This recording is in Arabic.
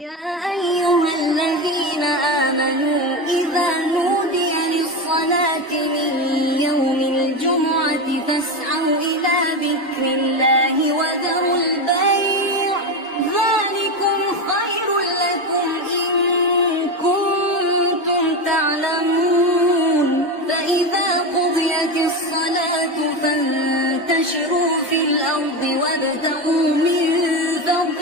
يا أيها الذين آمنوا إذا نودي للصلاة من يوم الجمعة فاسعوا إلى ذكر الله وذروا البيع ذلكم خير لكم إن كنتم تعلمون فإذا قضيت الصلاة فانتشروا في الأرض وابتغوا من فضل